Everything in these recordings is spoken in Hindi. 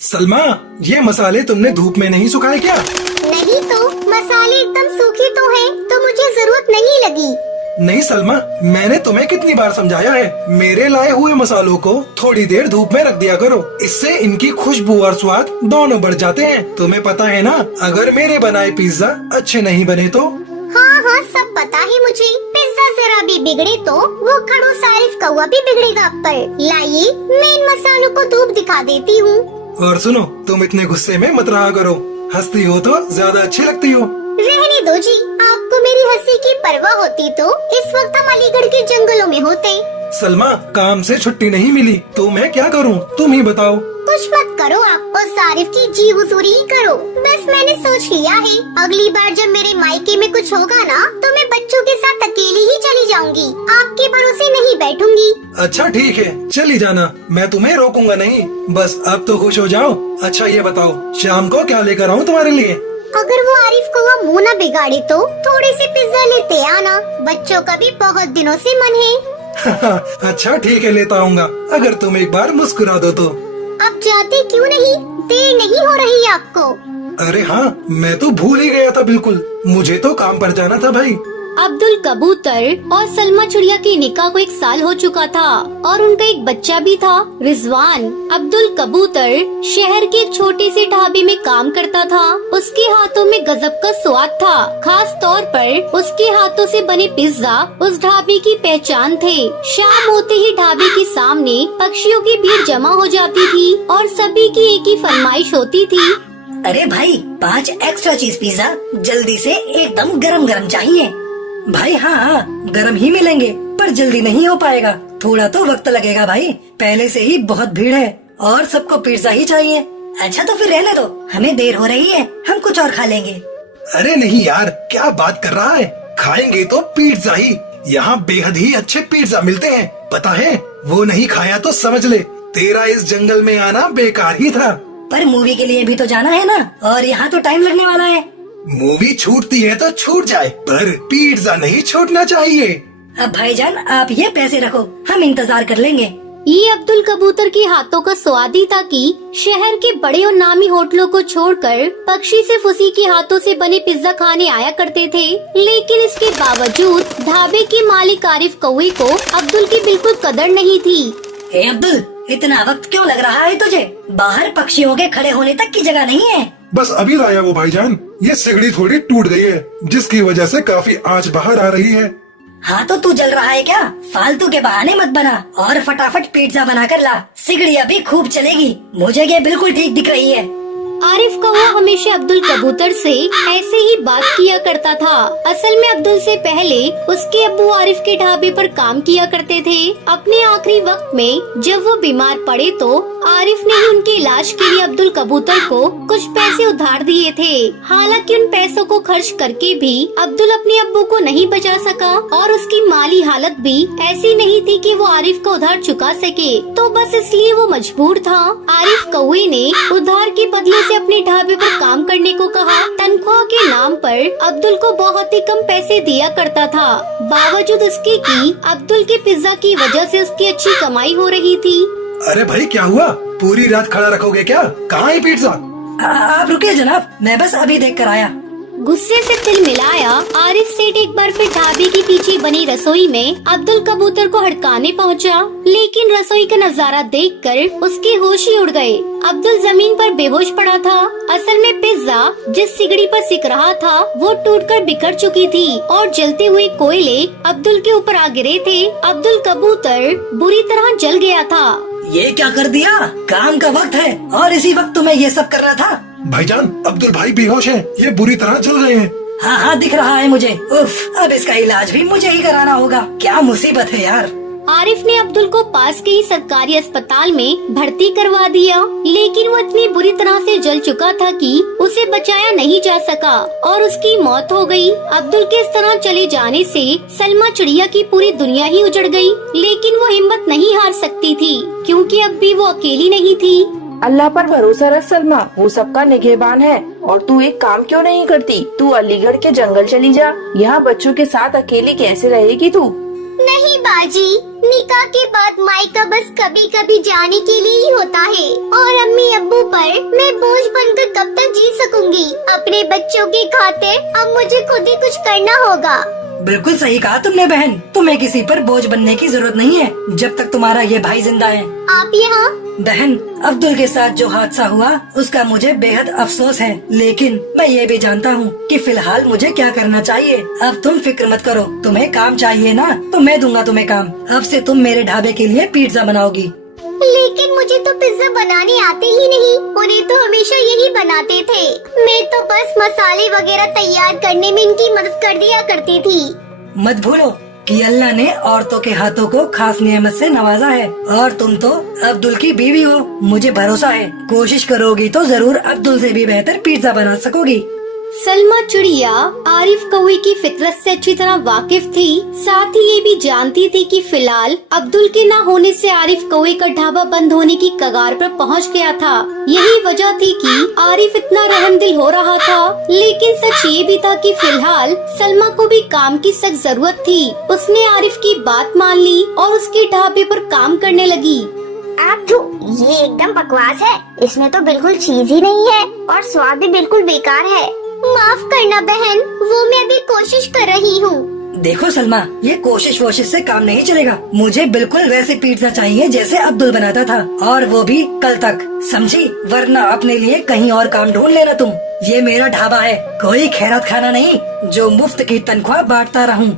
सलमा, ये मसाले तुमने धूप में नहीं सुखाए क्या? नहीं तो मसाले एकदम सूखे तो हैं, तो मुझे जरूरत नहीं लगी। नहीं सलमा, मैंने तुम्हें कितनी बार समझाया है, मेरे लाए हुए मसालों को थोड़ी देर धूप में रख दिया करो, इससे इनकी खुशबू और स्वाद दोनों बढ़ जाते हैं। तुम्हें पता है ना, अगर मेरे बनाए पिज्जा अच्छे नहीं बने तो? हाँ हाँ, सब पता है मुझे। पिज्जा जरा भी बिगड़े तो वो खड़ूस आरिफ कौवा भी बिगड़ेगा। पर लाइए, मैं इन मसालों को धूप दिखा देती हूँ। और सुनो, तुम इतने गुस्से में मत रहा करो, हंसती हो तो ज्यादा अच्छी लगती हो। रहने दो जी, आपको मेरी हंसी की परवाह होती तो इस वक्त हम अलीगढ़ के जंगलों में होते। सलमा, काम से छुट्टी नहीं मिली तो मैं क्या करूं, तुम ही बताओ। कुछ मत करो, आप उस आरिफ की जी हुजूरी ही करो। बस मैंने सोच लिया है, अगली बार जब मेरे मायके में कुछ होगा ना, तो मैं बच्चों के साथ अकेली ही चली जाऊंगी, आपके भरोसे नहीं बैठूंगी। अच्छा ठीक है, चली जाना, मैं तुम्हें रोकूंगा नहीं। बस अब तो खुश हो जाओ। अच्छा ये बताओ, शाम को क्या लेकर आऊँ तुम्हारे लिए? अगर वो आरिफ को वो मुँह न बिगाड़े तो थोड़े से पिज्जा लेते आना, बच्चों का भी बहुत दिनों से मन है। अच्छा ठीक है, लेता आऊंगा, अगर तुम एक बार मुस्कुरा दो तो। अब जाते क्यों नहीं, देर नहीं हो रही आपको? अरे हाँ, मैं तो भूल ही गया था बिल्कुल, मुझे तो काम पर जाना था भाई। अब्दुल कबूतर और सलमा चिड़िया की निकाह को 1 साल हो चुका था और उनका एक बच्चा भी था, रिजवान। अब्दुल कबूतर शहर के छोटे से ढाबे में काम करता था। उसके हाथों में गजब का स्वाद था, खास तौर पर उसके हाथों से बने पिज्जा उस ढाबे की पहचान थे। शाम होते ही ढाबे के सामने पक्षियों की भीड़ जमा हो जाती थी और सभी की एक ही फरमाइश होती थी। अरे भाई, 5 एक्स्ट्रा चीज पिज्जा, जल्दी से, एकदम गरम गरम चाहिए। भाई हाँ, गरम ही मिलेंगे, पर जल्दी नहीं हो पाएगा, थोड़ा तो वक्त लगेगा भाई, पहले से ही बहुत भीड़ है और सबको पिज्जा ही चाहिए। अच्छा तो फिर रहने दो, हमें देर हो रही है, हम कुछ और खा लेंगे। अरे नहीं यार, क्या बात कर रहा है, खाएंगे तो पिज्जा ही। यहाँ बेहद ही अच्छे पिज्जा मिलते हैं, पता है? वो नहीं खाया तो समझ ले, तेरा इस जंगल में आना बेकार ही था। पर मूवी के लिए भी तो जाना है ना, और यहाँ तो टाइम लगने वाला है। मूवी छूटती है तो छूट जाए, पर पिज्जा नहीं छूटना चाहिए। अब भाईजान, आप ये पैसे रखो, हम इंतजार कर लेंगे। ये अब्दुल कबूतर के हाथों का स्वाद ही था कि शहर के बड़े और नामी होटलों को छोड़कर पक्षी सिर्फ उसी के हाथों से बने पिज्जा खाने आया करते थे। लेकिन इसके बावजूद ढाबे के मालिक आरिफ कौवे को अब्दुल की बिल्कुल कदर नहीं थी। ए अब्दुल, इतना वक्त क्यों लग रहा है तुझे? बाहर पक्षियों के खड़े होने तक की जगह नहीं है। बस अभी लाया वो भाईजान, ये सिगड़ी थोड़ी टूट गई है, जिसकी वजह से काफी आंच बाहर आ रही है। हाँ तो तू जल रहा है क्या? फालतू के बहाने मत बना और फटाफट पिज्जा बना कर ला, सिगड़ी अभी खूब चलेगी, मुझे ये बिल्कुल ठीक दिख रही है। आरिफ कौवा हमेशा अब्दुल कबूतर से ऐसे ही बात किया करता था। असल में अब्दुल से पहले उसके अब्बू आरिफ के ढाबे पर काम किया करते थे। अपने आखिरी वक्त में जब वो बीमार पड़े तो आरिफ ने ही उनके इलाज के लिए अब्दुल कबूतर को कुछ पैसे उधार दिए थे। हालांकि उन पैसों को खर्च करके भी अब्दुल अपने अब्बू को नहीं बचा सका और उसकी माली हालत भी ऐसी नहीं थी कि वो आरिफ का उधार चुका सके, तो बस इसलिए वो मजबूर था। आरिफ कौवे ने उधार के बदले से अपने ढाबे पर काम करने को कहा। तनख्वाह के नाम पर अब्दुल को बहुत ही कम पैसे दिया करता था, बावजूद इसके कि अब्दुल के पिज्जा की वजह से उसकी अच्छी कमाई हो रही थी। अरे भाई क्या हुआ, पूरी रात खड़ा रखोगे क्या? कहाँ है पिज्जा? आप रुकिए जनाब, मैं बस अभी देख कर आया। गुस्से से तिल मिलाया आरिफ सेठ एक बार फिर ढाबे के पीछे बनी रसोई में अब्दुल कबूतर को हड़काने पहुंचा। लेकिन रसोई का नजारा देखकर उसके होश ही उड़ गए। अब्दुल जमीन पर बेहोश पड़ा था। असल में पिज्जा जिस सिगड़ी पर सिक रहा था वो टूटकर बिखर चुकी थी और जलते हुए कोयले अब्दुल के ऊपर आ गिरे थे। अब्दुल कबूतर बुरी तरह जल गया था। ये क्या कर दिया? काम का वक्त है और इसी वक्त तुम्हें ये सब करना था? भाईजान, अब्दुल भाई बेहोश हैं, ये बुरी तरह जल गए हैं। हाँ हाँ, दिख रहा है मुझे। उफ, अब इसका इलाज भी मुझे ही कराना होगा, क्या मुसीबत है यार। आरिफ ने अब्दुल को पास के ही सरकारी अस्पताल में भर्ती करवा दिया, लेकिन वो इतनी बुरी तरह से जल चुका था कि उसे बचाया नहीं जा सका और उसकी मौत हो गई। अब्दुल के इस तरह चले जाने से सलमा चिड़िया की पूरी दुनिया ही उजड़ गई, लेकिन वो हिम्मत नहीं हार सकती थी क्योंकि अब भी वो अकेली नहीं थी। अल्लाह पर भरोसा रख सलमा, वो सबका निगहबान है। और तू एक काम क्यों नहीं करती, तू अलीगढ़ के जंगल चली जा, यहाँ बच्चों के साथ अकेली कैसे रहेगी तू? नहीं बाजी, निकाह के बाद मायका बस कभी कभी जाने के लिए ही होता है और अम्मी अब्बू पर मैं बोझ बनकर कब तक जी सकूंगी। अपने बच्चों की खातिर अब मुझे खुद ही कुछ करना होगा। बिल्कुल सही कहा तुमने बहन, तुम्हें किसी पर बोझ बनने की जरूरत नहीं है जब तक तुम्हारा ये भाई जिंदा है। आप यहाँ? बहन, अब्दुल के साथ जो हादसा हुआ उसका मुझे बेहद अफसोस है, लेकिन मैं ये भी जानता हूँ कि फिलहाल मुझे क्या करना चाहिए। अब तुम फिक्र मत करो, तुम्हें काम चाहिए ना तो मैं दूंगा तुम्हें काम। अब से तुम मेरे ढाबे के लिए पिज्जा बनाओगी। लेकिन मुझे तो पिज्जा बनाने आते ही नहीं, उन्हें तो हमेशा यही बनाते थे। मैं तो बस मसाले वगैरह तैयार करने में इनकी मदद कर दिया करती थी। मत भूलो कि अल्लाह ने औरतों के हाथों को खास नियमत से नवाजा है और तुम तो अब्दुल की बीवी हो। मुझे भरोसा है कोशिश करोगी तो जरूर अब्दुल से भी बेहतर पिज्जा बना सकोगी। सलमा चिड़िया आरिफ कौवे की फितरत से अच्छी तरह वाकिफ थी, साथ ही ये भी जानती थी कि फिलहाल अब्दुल के न होने से आरिफ कौवे का ढाबा बंद होने की कगार पर पहुंच गया था। यही वजह थी कि आरिफ इतना रहमदिल हो रहा था, लेकिन सच ये भी था कि फिलहाल सलमा को भी काम की सख्त जरूरत थी। उसने आरिफ की बात मान ली और उसके ढाबे पर काम करने लगी। आप तो ये एकदम बकवास है, इसमें तो बिल्कुल चीज ही नहीं है और स्वाद भी बिल्कुल बेकार है। माफ करना बहन, वो मैं अभी कोशिश कर रही हूँ। देखो सलमा, ये कोशिश वोशिश से काम नहीं चलेगा। मुझे बिल्कुल वैसे पिज्जा चाहिए जैसे अब्दुल बनाता था, और वो भी कल तक, समझी? वरना अपने लिए कहीं और काम ढूंढ लेना तुम। ये मेरा ढाबा है, कोई खैरात खाना नहीं जो मुफ्त की तनख्वाह बांटता रहूं।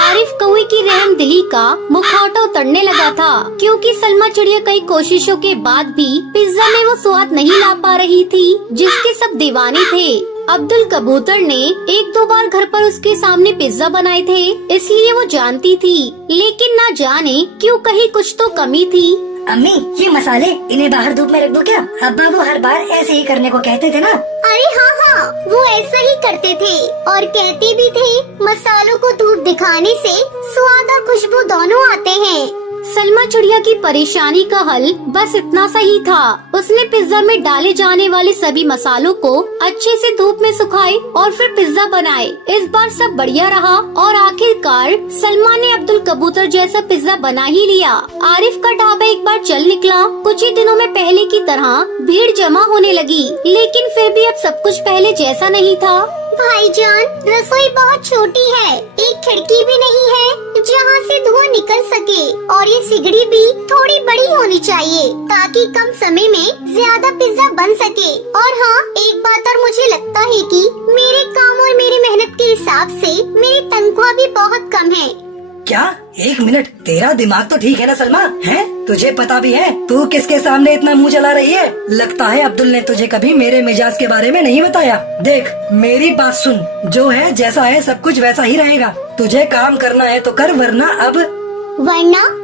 आरिफ कौवे की रहमदिली का मुखौटा उतरने लगा था, क्योंकि सलमा चिड़िया कई कोशिशों के बाद भी पिज्जा में वो स्वाद नहीं ला पा रही थी जिसके सब दीवाने थे। अब्दुल कबूतर ने एक दो बार घर पर उसके सामने पिज्जा बनाए थे, इसलिए वो जानती थी, लेकिन ना जाने क्यों कहीं कुछ तो कमी थी। अम्मी, ये मसाले इन्हें बाहर धूप में रख दो क्या? अब्बा वो हर बार ऐसे ही करने को कहते थे ना। अरे हाँ, वो ऐसा ही करते थे और कहते भी थे मसालों को धूप दिखाने से स्वाद और खुशबू दोनों आते हैं। सलमा चिड़िया की परेशानी का हल बस इतना सा ही था। उसने पिज्जा में डाले जाने वाले सभी मसालों को अच्छे से धूप में सुखाए और फिर पिज्जा बनाए। इस बार सब बढ़िया रहा और आखिरकार सलमा ने अब्दुल कबूतर जैसा पिज्जा बना ही लिया। आरिफ का ढाबा एक बार चल निकला। कुछ ही दिनों में पहले की तरह भीड़ जमा होने लगी, लेकिन फिर भी अब सब कुछ पहले जैसा नहीं था। भाईजान, रसोई बहुत छोटी है, एक खिड़की भी नहीं है जहाँ से धुआं निकल सके, और ये सिगड़ी भी थोड़ी बड़ी होनी चाहिए ताकि कम समय में ज्यादा पिज्जा बन सके। और हाँ, एक बात और मुझे लगता है कि मेरे काम और मेरी मेहनत के हिसाब से मेरी तनख्वाह भी बहुत कम है। क्या? एक मिनट, तेरा दिमाग तो ठीक है ना सलमा? है? तुझे पता भी है तू किसके सामने इतना मुंह चला रही है? लगता है अब्दुल ने तुझे कभी मेरे मिजाज के बारे में नहीं बताया। देख, मेरी बात सुन, जो है जैसा है सब कुछ वैसा ही रहेगा। तुझे काम करना है तो कर, वरना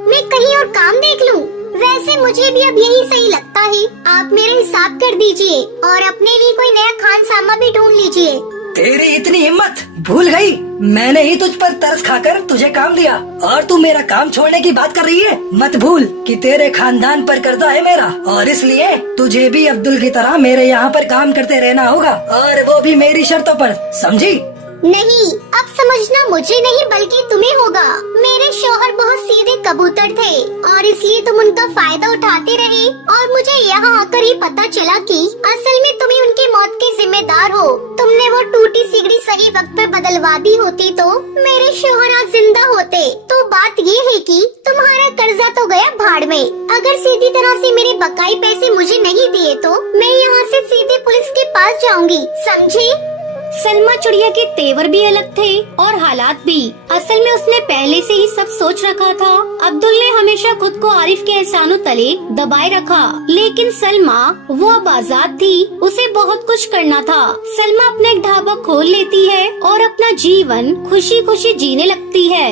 मैं कहीं और काम देख लूं। वैसे मुझे भी अब यही सही लगता है। आप मेरा हिसाब कर दीजिए और अपने लिए कोई नया खानसामा भी ढूंढ लीजिए। तेरी इतनी हिम्मत! भूल गई, मैंने ही तुझ पर तरस खाकर तुझे काम दिया और तू मेरा काम छोड़ने की बात कर रही है। मत भूल कि तेरे खानदान पर कर्जा है मेरा, और इसलिए तुझे भी अब्दुल की तरह मेरे यहाँ पर काम करते रहना होगा, और वो भी मेरी शर्तों पर, समझी? नहीं, अब समझना मुझे नहीं बल्कि तुम्हें होगा। मेरे शौहर बहुत सीधे कबूतर थे और इसलिए तुम उनका फायदा उठाते रहे, और मुझे यहाँ आकर ही पता चला कि असल में तुम ही उनकी मौत के जिम्मेदार हो। तुमने वो टूटी सिगड़ी सही वक्त पर बदलवा दी होती तो मेरे शौहर आज जिंदा होते। तो बात ये है कि तुम्हारा कर्जा तो गया भाड़ में। अगर सीधी तरह से मेरे बकाई पैसे मुझे नहीं दिए तो मैं यहाँ से सीधे पुलिस के पास जाऊंगी, समझे? सलमा चिड़िया के तेवर भी अलग थे और हालात भी। असल में उसने पहले से ही सब सोच रखा था। अब्दुल ने हमेशा खुद को आरिफ के एहसानों तले दबाए रखा, लेकिन सलमा वो अब आजाद थी, उसे बहुत कुछ करना था। सलमा अपना एक ढाबा खोल लेती है और अपना जीवन खुशी खुशी जीने लगती है।